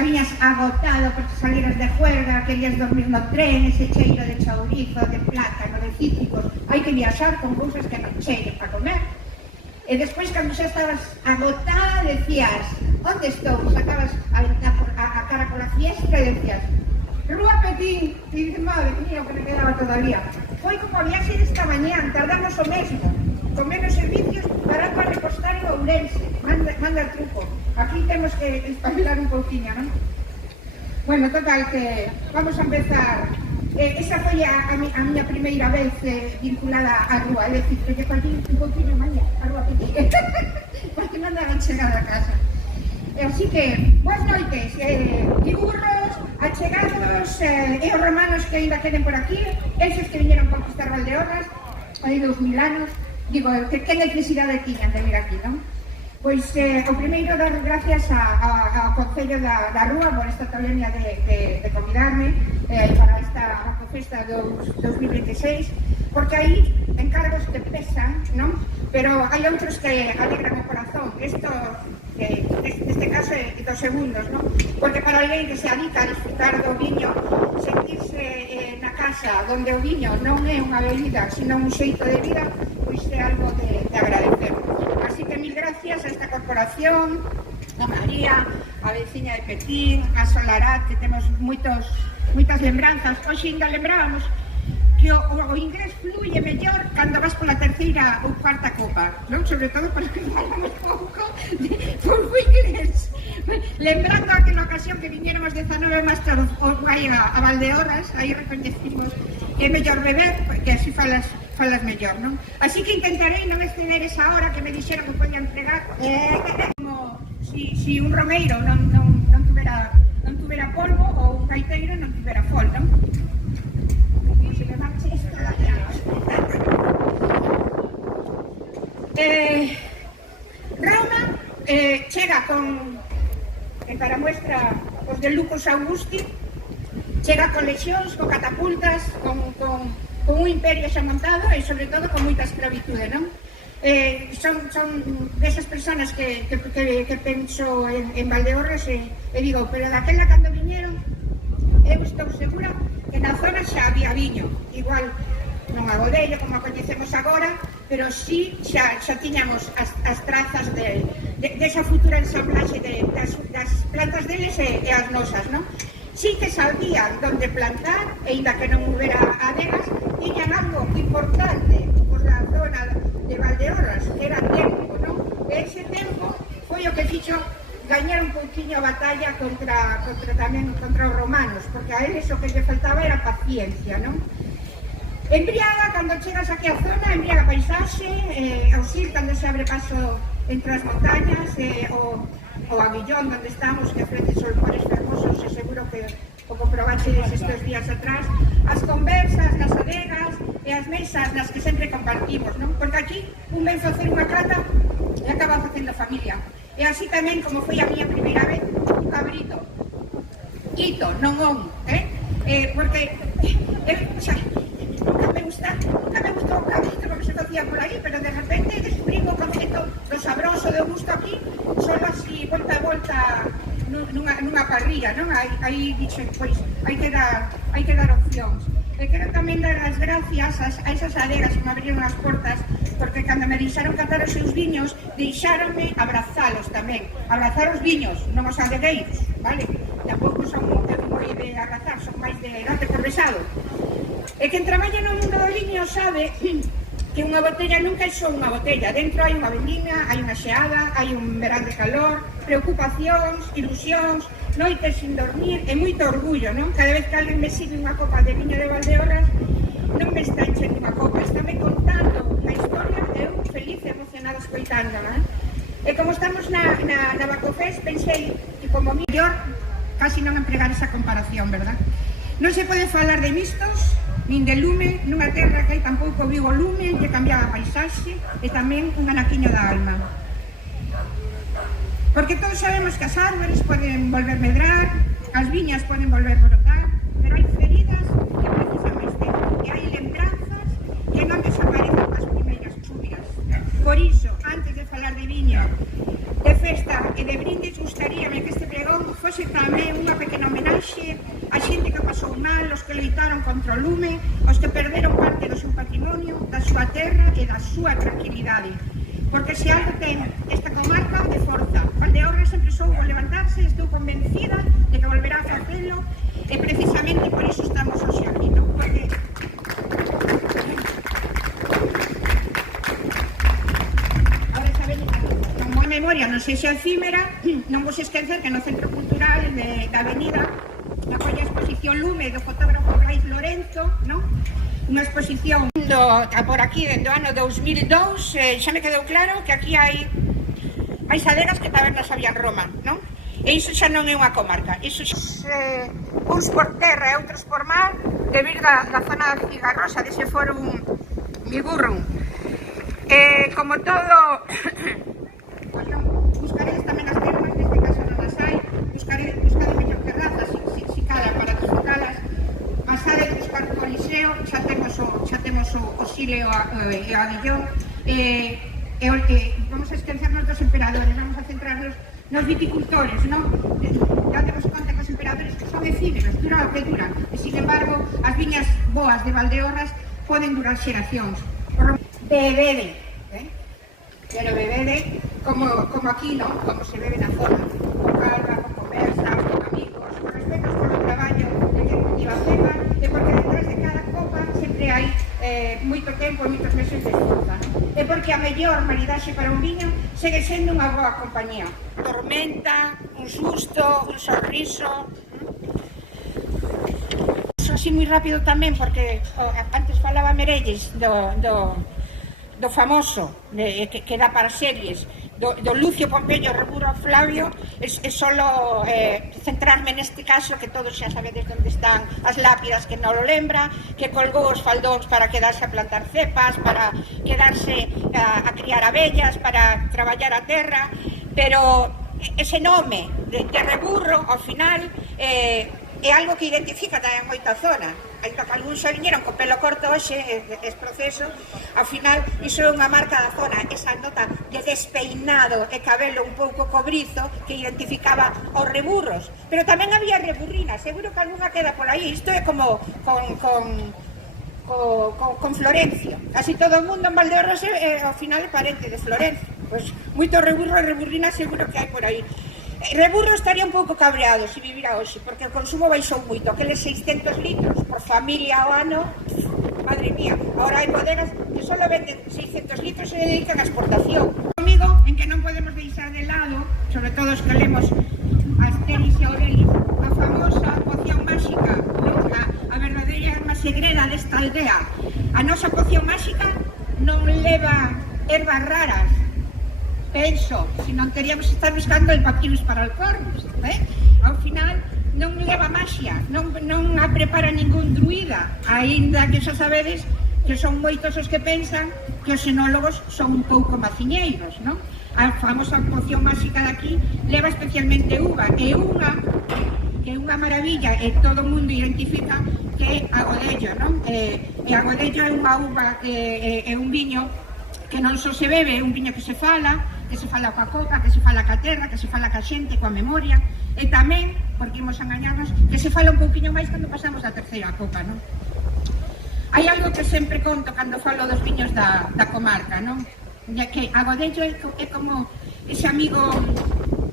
Viñas agotado porque saliras de juerga, querías dormir no tren, ese cheiro de chourizo, de plátano, de cítricos. Hai que viaxar con cousas que non cheiren para comer. E despois, cando xa estabas agotada, decías, onde estou? Sacabas a cara pola fiestra e decías, Rúa Petín. E dices, madre mía, o que me quedaba todavía. Foi como a viaxe desta mañán, tardamos o mesmo, con menos servicios, parar para repostar en Ourense. Manda el truco. Aquí temos que espabilar un pouquinho, non? Bueno, total, que vamos a empezar. Esa foi a miña primeira vez vinculada á rúa, é dicir, que lle faltei un pouquinho mañá, a Rúa Petín, porque non daban chegar a casa. Así que, boas noites, figurros, achegados, e os romanos que ainda queden por aquí, eses que viñeron conquistar Valdeorras, hai 2000 anos, digo, que necesidade tiñan de vir aquí, non? Pois, o primeiro, dar gracias ao Concello da Rúa por esta tablenia de convidarme para esta Macofesta 2026, porque hai encargos que pesan, non? Pero hai outros que alegran o corazón. Isto, neste caso, é dos segundos, non? Porque para alguén que se adica a disfrutar do viño, sentirse na casa onde o viño non é unha bebida, sino un xeito de vida, pois é algo de agradecer. Así que mil gracias a esta corporación, a María, a veciña de Petín, a Solarat, que temos moitas lembranzas. Hoxe ainda lembrábamos que o inglés fluye mellor cando vas pola terceira ou cuarta copa, non? Sobre todo para que falamos pouco por inglés. Lembrando aquela ocasión que viñeron os 19 másteros a Valdeorras, aí recoñecimos que é mellor beber, porque así falas mellor, non? Así que intentarei non exceder esa hora que me dixeron que podía entregar, como si un romeiro non tuvera polvo ou un gaiteiro non tuvera fol, non? Se me marche isto da Roma chega con, para muestra, os de Lucus Augusti, chega con lexións, con catapultas, con un imperio xa montado e, sobre todo, con moita esclavitude, non? Son desas personas que penso en Valdeorras e digo, pero daquela cando viñeron, eu estou segura que na zona xa había viño, igual non a bodello como a coñecemos agora, pero sí xa tiñamos as trazas desa futura ensamblaxe das plantas deles e as nosas, non? Sí que sabían onde plantar, e ainda que non houbera adegas, tiñan algo importante por la zona de Valdeorras, que era tempo, non? E ese tempo foi o que fixo gañar un pouquinho a batalla contra os romanos, porque a eles o que lle faltaba era paciencia, non? Embriaga, cando chegas aquí á zona, embriaga a paisaxe, ao Sil, cando se abre paso entre as montañas, o Aguillón, onde estamos, que ofrece solpores fermosos, e seguro que o comprobaxedes estes días atrás, as conversas, as adegas e as mesas nas que sempre compartimos, non? Porque aquí un ven facer unha cata e acaba facendo familia. E así tamén, como foi a miña primeira vez, un cabrito. Quito, non on, porque nunca me gustou o cabrito como se facía por aí, pero de repente descubrimos o concepto do sabroso, do gusto aquí, solo así, volta a volta, nunha parrilla, non? Aí dixen, pois, hai que dar opcións. E quero tamén dar as gracias a esas adegas que me abriron as portas, porque cando me deixaron catar os seus viños, deixáronme abrazalos tamén, abrazar os viños, non os adegueiros, vale? Tampouco son moi de abrazar, son máis de date por besado. E quen traballa no mundo do viño sabe que unha botella nunca é só unha botella. Dentro hai unha vendimia, hai unha xeada, hai un verán de calor, preocupacións, ilusións, noites sin dormir e moito orgullo, non? Cada vez que alguén me sirve unha copa de viño de Valdeorras, non me está enchendo unha copa, estáme contando unha historia e eu feliz e emocionada escoitándola. E como estamos na Macofest, pensei que como mellor casi non empregar esa comparación, verdad? Non se pode falar de mistos, nin de lume, nunha terra que hai tampouco vivo lume, que cambiaba a paisaxe e tamén un anaquiño da alma. Porque todos sabemos que as árbores poden volver medrar, as viñas poden volver brotar, pero hai feridas que precisan máis tempo, e hai lembranzas que non desaparecen as primeiras chuvias. Por iso, antes de falar de viño, de festa e de brindis, gustaríame que este pregón fose hoxe tamén unha pequena homenaxe a xente que pasou mal, os que loitaron contra o lume, os que perderon parte do seu patrimonio, da súa terra e da súa tranquilidade. Porque se algo ten esta comarca de forza. Valdeorras sempre soubo levantarse, estou convencida de que volverá a facelo, e precisamente por iso estamos hoxe aquí, non? Porque ahora sabedes, como a memoria non sexa efímera, non vos esquecer que no Centro Cultural da Avenida acolle a exposición Lume do fotógrafo Brais Lorenzo, non? Unha exposición por aquí do ano 2002, xa me quedou claro que aquí hai saderas que tabernas había en Roma, non? E iso xa non é unha comarca, iso xa uns por terra e outros por mar, de vir da zona da Cigarrosa, dese forum Migurrum. Como todo, buscaredes tamén as termas, neste caso non as hai, buscaredes mellor terrazas, si cala, para disfrutalas. Pasade de buscar o Coliseo, xa temos o Xile e o Avillón, vamos a esquecernos dos emperadores, vamos a centrarnos nos viticultores, non? Ya temos conta que os emperadores son efímeros, duran o que duran, e sin embargo as viñas boas de Valdeorras poden durar xeracións. Bebede, pero bebede como aquí, non? Como se bebe na zona, con calma, con conversa, con amigos, con respeto polo traballo de quen cultiva a cepa, e porque detrás de cada copa sempre hai moito tempo e moitos meses de esforza, non? E porque a mellor maridaxe para un viño segue sendo unha boa compañía. Tormenta, un susto, un sorriso. Así moi rápido tamén, porque antes falaba Merelles do famoso que dá para series, do Lucio Pompeyo Reburro Flavio, é solo centrarme neste caso, que todos xa sabedes onde están as lápidas, que non lo lembra, que colgou os faldóns para quedarse a plantar cepas, para quedarse a criar abellas, para traballar a terra, pero ese nome de Reburro, ao final, é algo que identifica tamén moita zona. Ainda que algúns xa viñeron co pelo corto hoxe, é proceso, ao final iso é unha marca da zona, esa nota de despeinado e cabelo un pouco cobrizo que identificaba os reburros, pero tamén había reburrinas, seguro que algunha queda por aí. Isto é como con Florencio, así todo o mundo en Valdeorras ao final é parente de Florencio, pois moito reburro e reburrina seguro que hai por aí. Reburro estaría un pouco cabreado se vivira hoxe, porque o consumo baixou moito, aqueles 600 litros por familia ao ano, madre mía, agora hai bodegas que só venden 600 litros e se dedican á exportación. Comigo, en que non podemos deixar de lado, sobre todo os que lemos Asterix e Obelix, a famosa poción máxica, a verdadeira arma segreda desta aldea. A nosa poción máxica non leva ervas raras, penso, se non teríamos que estar buscando el papyrus para o corvus, ao final non leva maxia, non a prepara ningún druida, aínda que xa sabedes que son moitos os que pensan que os xenólogos son un pouco maciñeiros, non? A famosa poción máxica daqui leva especialmente uva, e unha que é unha maravilla, e todo o mundo identifica que é a Godello, non? E a Godello é unha uva, é un viño que non só se bebe, é un viño que se fala coa coca, que se fala ca terra, que se fala ca xente, coa memoria, e tamén, porque imos a engañarnos, que se fala un pouquiño máis cando pasamos da terceira copa, non? Hai algo que sempre conto cando falo dos viños da comarca, non? Ya que a Godello é como ese amigo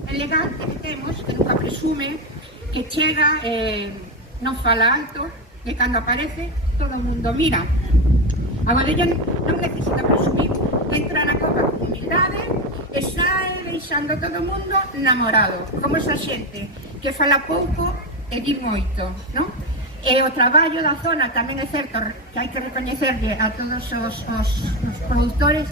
elegante que temos, que nunca presume, que chega, non fala alto, e cando aparece, todo o mundo mira. A Godello non necesita presumir, entra na copa con humildade e sae deixando todo o mundo namorado, como esa xente que fala pouco e di moito, non? E o traballo da zona tamén é certo que hai que recoñecerlle a todos os produtores,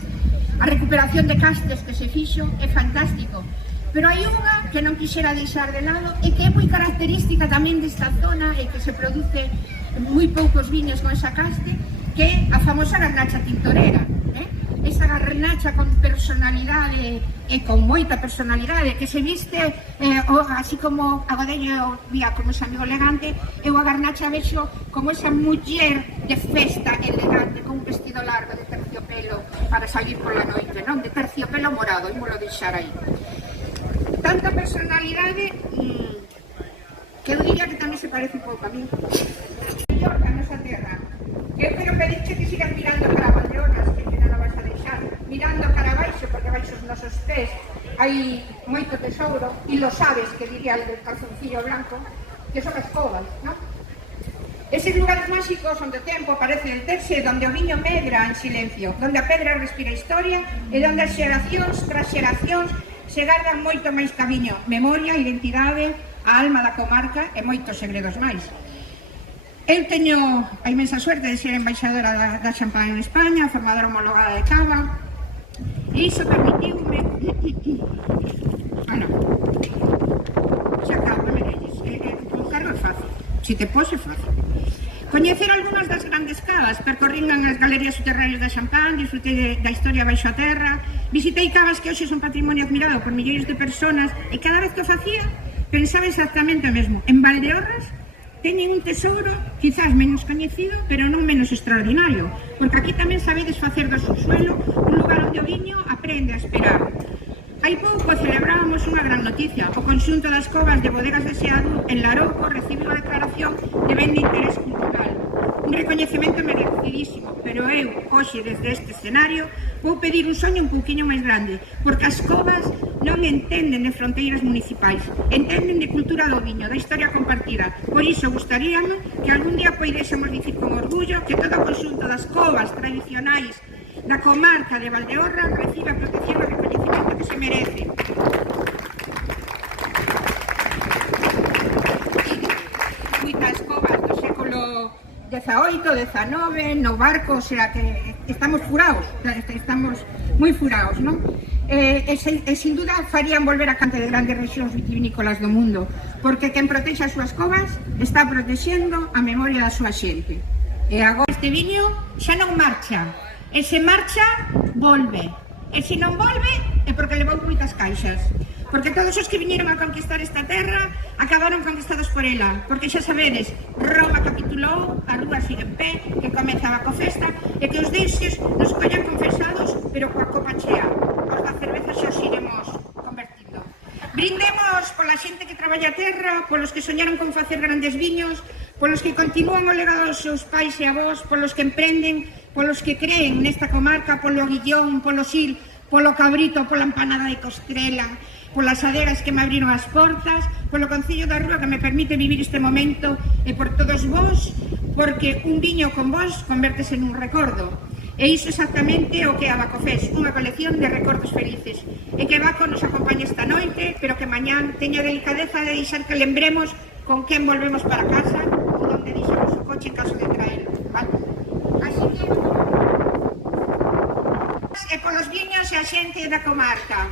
a recuperación de castes que se fixo é fantástico, pero hai unha que non quixera deixar de lado e que é moi característica tamén desta zona e que se produce moi poucos viños con esa caste, que é a famosa garnacha tintorera, esa garnacha con personalidade e con moita personalidade, que se viste así como a Godello vía como ese amigo elegante, eu a garnacha vexo como esa muller de festa elegante con un vestido largo de terciopelo para salir pola noite, non? De terciopelo morado, ímolo deixar aí. Tanta personalidade que eu diría que tamén se parece un pouco a mí. Mallorca, a nosa terra. Eu quero pedirche que sigas mirando para Valdeorras, que non a vas a deixar, mirando cara abaixo, porque abaixo os nosos pés hai moito tesouro, e lo sabes, que diría el del calzoncillo blanco, que son as covas, non? Eses lugares máxicos onde o tempo parece deterse, donde o viño medra en silencio, donde a pedra respira historia e donde as xeracións tras xeracións se gardan moito máis camiño, memoria, identidade, a alma da comarca e moitos segredos máis. Eu teño a inmensa suerte de ser embaixadora da Champagne en España, formadora homologada de cava, e iso permitiume... Se acaba, Merelles. O cargo é fácil. Se te pos é fácil. Coñecer algunhas das grandes cavas, percorrín as galerías subterráneas da Champagne, disfrutei da historia baixo a terra, visitei cavas que hoxe son patrimonio admirado por millóns de personas, e cada vez que o facía pensaba exactamente o mesmo. En Valdeorras teñen un tesouro quizás menos coñecido, pero non menos extraordinario, porque aquí tamén sabedes facer do subsuelo un lugar onde o viño aprende a esperar. Hai pouco celebrábamos unha gran noticia. O conxunto das covas de Bodegas de Seadur en Larouco recibiu a declaración de ben de interés cultural. Un recoñecemento merecidísimo, pero eu, hoxe, desde este escenario, vou pedir un soño un pouquiño máis grande, porque as covas non entenden de fronteiras municipais, entenden de cultura do viño, da historia compartida. Por iso, gustaríame que algún día poidésemos dicir con orgullo que todo o conxunto das covas tradicionais da comarca de Valdeorras recibe a protección e recoñecemento que se merece. Moitas covas do século XVIII, XIX, no barco, o sea que estamos furados, estamos moi furados, non? E sin duda farían volver a cante de grandes rexións vitivinícolas do mundo, porque quen protexe as súas covas está protexendo a memoria da súa xente. E agora este viño xa non marcha, e se marcha, volve. E se non volve, é porque levou moitas caixas. Porque todos os que viñeron a conquistar esta terra acabaron conquistados por ela. Porque xa sabedes, Roma capitulou, a rúa sigue en pé, que comeza a festa, e que os deuses nos collan confesados, pero coa copa chea. Os da cerveza xa os iremos convertindo. Brindemos pola xente que traballa a terra, polos que soñaron con facer grandes viños, polos que continúan o legado dos seus pais e avós, polos que emprenden, polos que creen nesta comarca, polo aguillón, polo sil, polo cabrito, pola empanada de Costrela, polas adegas que me abriron as portas, polo Concello da Rúa que me permite vivir este momento, e por todos vós, porque un viño con vós convértese nun recordo. E iso exactamente o que é a Bacofés, unha colección de recordos felices. E que Baco nos acompaña esta noite, pero que mañán teña delicadeza de deixar que lembremos con quen volvemos para casa ou onde deixamos o coche en caso de traelo, vale? Así que... e polos viños e a xente da comarca.